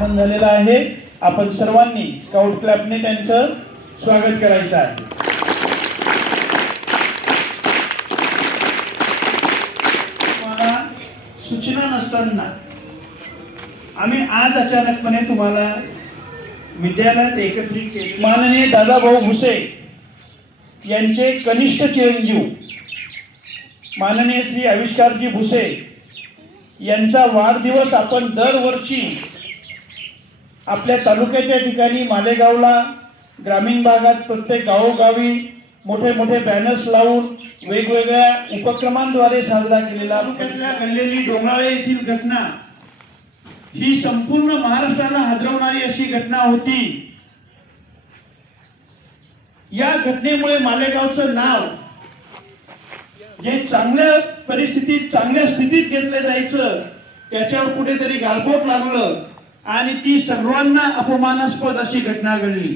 आगमन झालेलं आहे. आपण सर्वांनी स्काउट क्लबने त्यांचं स्वागत करायचं आहे. तुम्हाला सूचना नसताना आम्ही आज अचानकपणे तुम्हाला विद्यालयात एकत्रित केले. माननीय दादाभाऊ भुसे यांचे कनिष्ठ चिरंजीव माननीय श्री आविष्कारजी भुसे यांचा वाढदिवस आपण दरवर्षी आपल्या तालुक्याच्या ठिकाणी मालेगावला ग्रामीण भागात प्रत्येक गावोगावी मोठे मोठे बॅनर्स लावून वेगवेगळ्या उपक्रमांद्वारे साजरा केलेला तालुक्यातल्या घडलेली डोंगराळे येथील घटना ही संपूर्ण महाराष्ट्राला हादरवणारी अशी घटना होती. या घटनेमुळे मालेगावचं नाव जे चांगल्या परिस्थितीत चांगल्या स्थितीत घेतलं जायचं त्याच्यावर कुठेतरी गालबोट लागलं. आणि ती सर्वांना अपमानास्पद अशी घटना घडली.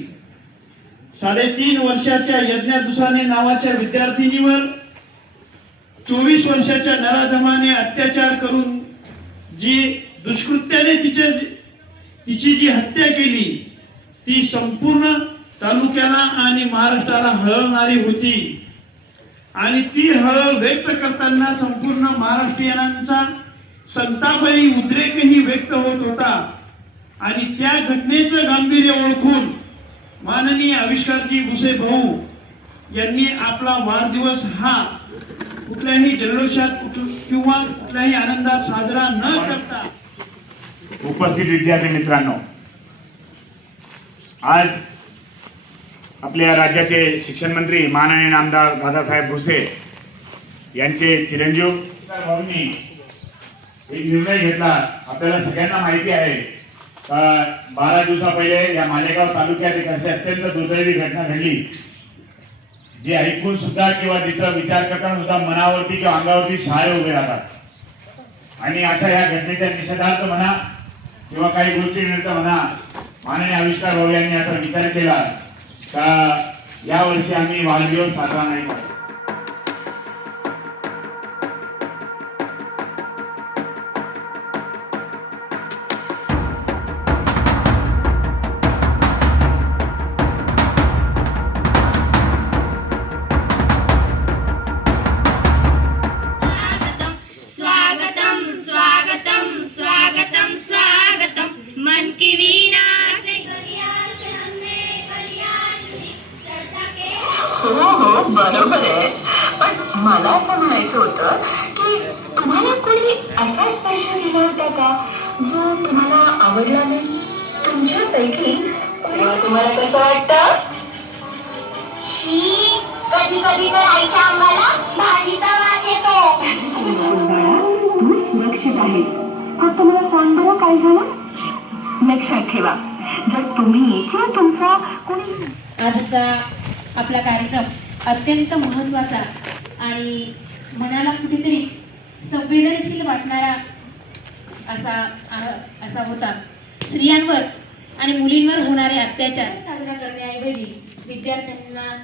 साडेतीन वर्षाच्या यज्ञादुसाने नावाच्या विद्यार्थिनीवर चोवीस वर्षाच्या नराधमाने अत्याचार करून जी दुष्कृत्याने तिच्या तिची जी हत्या केली ती संपूर्ण तालुक्याला आणि महाराष्ट्राला हळवणारी होती. आणि ती हळहळ व्यक्त करताना संपूर्ण महाराष्ट्रीयनांचा संतापही उद्रेकही व्यक्त होत होता. आणि त्या घटनेचं गांभीर्य ओळखून माननीय आविष्कारजी भुसे भाऊ यांनी आपला वाढदिवस हा कुठल्याही जल्लोषात किंवा कुठल्याही आनंदात साजरा न करता उपस्थित विद्यार्थी मित्रांनो आज आपल्या राज्याचे शिक्षण मंत्री माननीय नामदार दादासाहेब भुसे यांचे चिरंजीव भाऊंनी एक निर्णय घेतला. आपल्याला सगळ्यांना माहिती आहे. बारा दिवसा पहिले या मालेगाव तालुक्यात एक अशी अत्यंत दुर्दैवी घटना घडली. जी ऐकून सुद्धा किंवा तिचा विचार करताना सुद्धा मनावरती किंवा अंगावरती शाळे उभे राहतात. आणि अशा ह्या घटनेच्या निषेधार्थ म्हणा किंवा काही गोष्टीनिमित्त म्हणा माननीय आविष्कार भाऊ यांनी असा विचार केला का यावर्षी आम्ही वाढदिवस साजरा नाही करतो बरोबर आहे. पण मला असं म्हणायचं होतं की तुम्हाला कोणी असा स्पर्श केला होता का जो तुम्हाला आवडला नाही? तुमच्यापैकी कोणी तुम्हाला कसं वाटतं? शी कधी कधी तर आईच्या आम्हाला भाजीचा वास येतो. बाळा तू सुरक्षित आहेस. फक्त मला सांग बरं काय झालं? लक्षात ठेवा. जर तुम्ही किंवा तुमचा कोणी आजचा आपला कार्यक्रम अत्यंत महत्त्वाचा आणि मनाला कुठेतरी संवेदनशील वाटणारा असा असा होता. स्त्रियांवर आणि मुलींवर होणारे अत्याचार साजरा करण्याऐवजी विद्यार्थ्यांना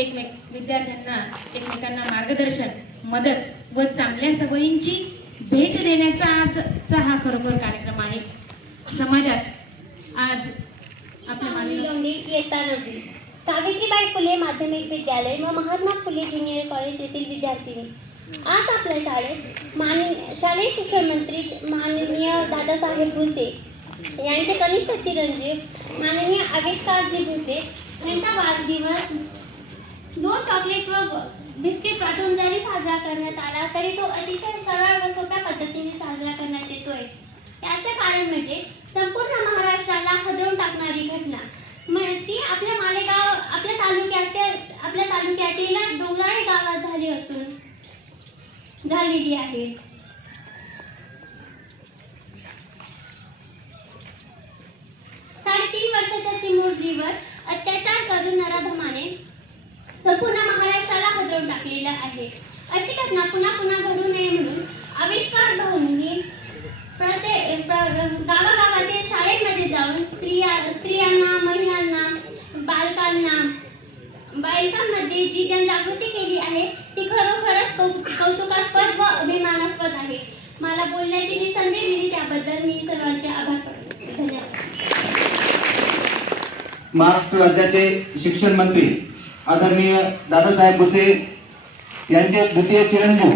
एकमेक विद्यार्थ्यांना एकमेकांना मार्गदर्शन मदत व चांगल्या सवयींची भेट देण्याचा आजचा हा खरोखर कार्यक्रम आहे. समाजात आज आपल्या लोंढी येता नदी सावित्रीबाई फुले माध्यमिक विद्यालय व महात्मा फुले ज्युनियर कॉलेज येथील विद्यार्थिनी. आज आपल्या शाळेत मान शालेय शिक्षण मंत्री माननीय दादासाहेब भुसे यांचे कनिष्ठ चिरंजीव माननीय आविष्कारजी भुसे यांचा वाढदिवस दोन चॉकलेट व बिस्किट वाटून जरी साजरा करण्यात आला तरी तो अतिशय सरळ व सोप्या पद्धतीने साजरा करण्यात येतोय. याचे कारण म्हणजे संपूर्ण महाराष्ट्राला हदवून टाकणारी घटना. म्हणजे ती आपल्या मालेगाव आपल्या तालुक्यात आपल्या तालुक्यातील डोंगराळे गावात झाली असून झालेली आहे. साडेतीन वर्षाच्या चिमुरजीवर अत्याचार करून नराधमाने संपूर्ण महाराष्ट्राला हदवून टाकलेलं आहे. अशी घटना पुन्हा पुन्हा घडू नये म्हणून आविष्कार भाऊंनी प्रत्येक गावागावातील स्त्रिया स्त्रियांना महिलांना बालकांना. बायकांमध्ये जी जनजागृती केली आहे ती खरोखरच कौ- कौतुकास्पद व अभिमानास्पद आहे. मला बोलण्याची जी संधी दिली त्याबद्दल मी सर्वांचे आभार करतो धन्यवाद. महाराष्ट्र राज्याचे शिक्षण मंत्री आदरणीय दादासाहेब भुसे यांचे द्वितीय चिरंजीव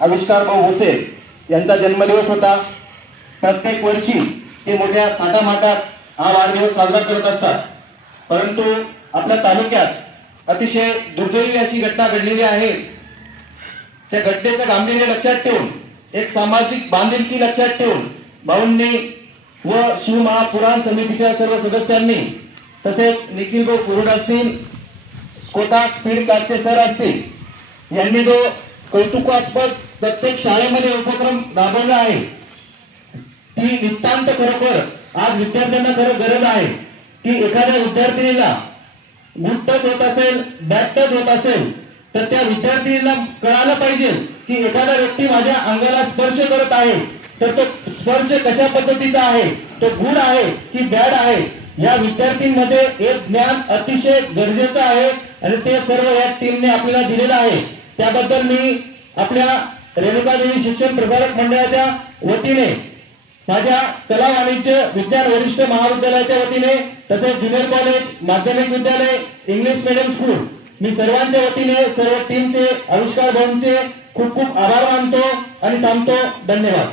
आविष्कार भाऊ भुसे यांचा जन्मदिवस होता. प्रत्येक वर्षी ते मोठ्या थाटामाटात हा वाढदिवस साजरा करत असतात. परंतु आपल्या तालुक्यात अतिशय दुर्दैवी अशी घटना घडलेली आहे. त्या घटनेचं गांभीर्य लक्षात ठेवून एक सामाजिक बांधिलकी लक्षात ठेवून भाऊंनी व शिवमहापुराण समितीच्या सर्व सदस्यांनी तसेच निखिल भाऊ कुरुड असतील कोटा स्पीड कारचे सर असतील यांनी जो कौतुकास्पद प्रत्येक शाळेमध्ये उपक्रम राबवला आहे ती नितांत खरोखर आज विद्यार्थ्यांना खरं गरज आहे की एखाद्या विद्यार्थिनीला गुड टच होत असेल बॅड टच होत असेल तर त्या विद्यार्थिनीला कळालं पाहिजे की एखादा व्यक्ती माझ्या अंगाला स्पर्श करत आहे तर तो स्पर्श कशा पद्धतीचा आहे तो गुड आहे की बॅड आहे या विद्यार्थ्यांमध्ये एक ज्ञान अतिशय गरजेचं आहे आणि ते सर्व या टीमने आपल्याला दिलेलं आहे. त्याबद्दल मी आपल्या रेणुकादेवी शिक्षण प्रसारक मंडळाच्या वतीने माझ्या कला वाणिज्य विज्ञान वरिष्ठ महाविद्यालयाच्या वतीने तसेच ज्युनियर कॉलेज माध्यमिक विद्यालय इंग्लिश मिडियम स्कूल मी सर्वांच्या वतीने सर्व टीमचे आविष्कार भाऊंचे खूप खूप आभार मानतो आणि थांबतो. धन्यवाद.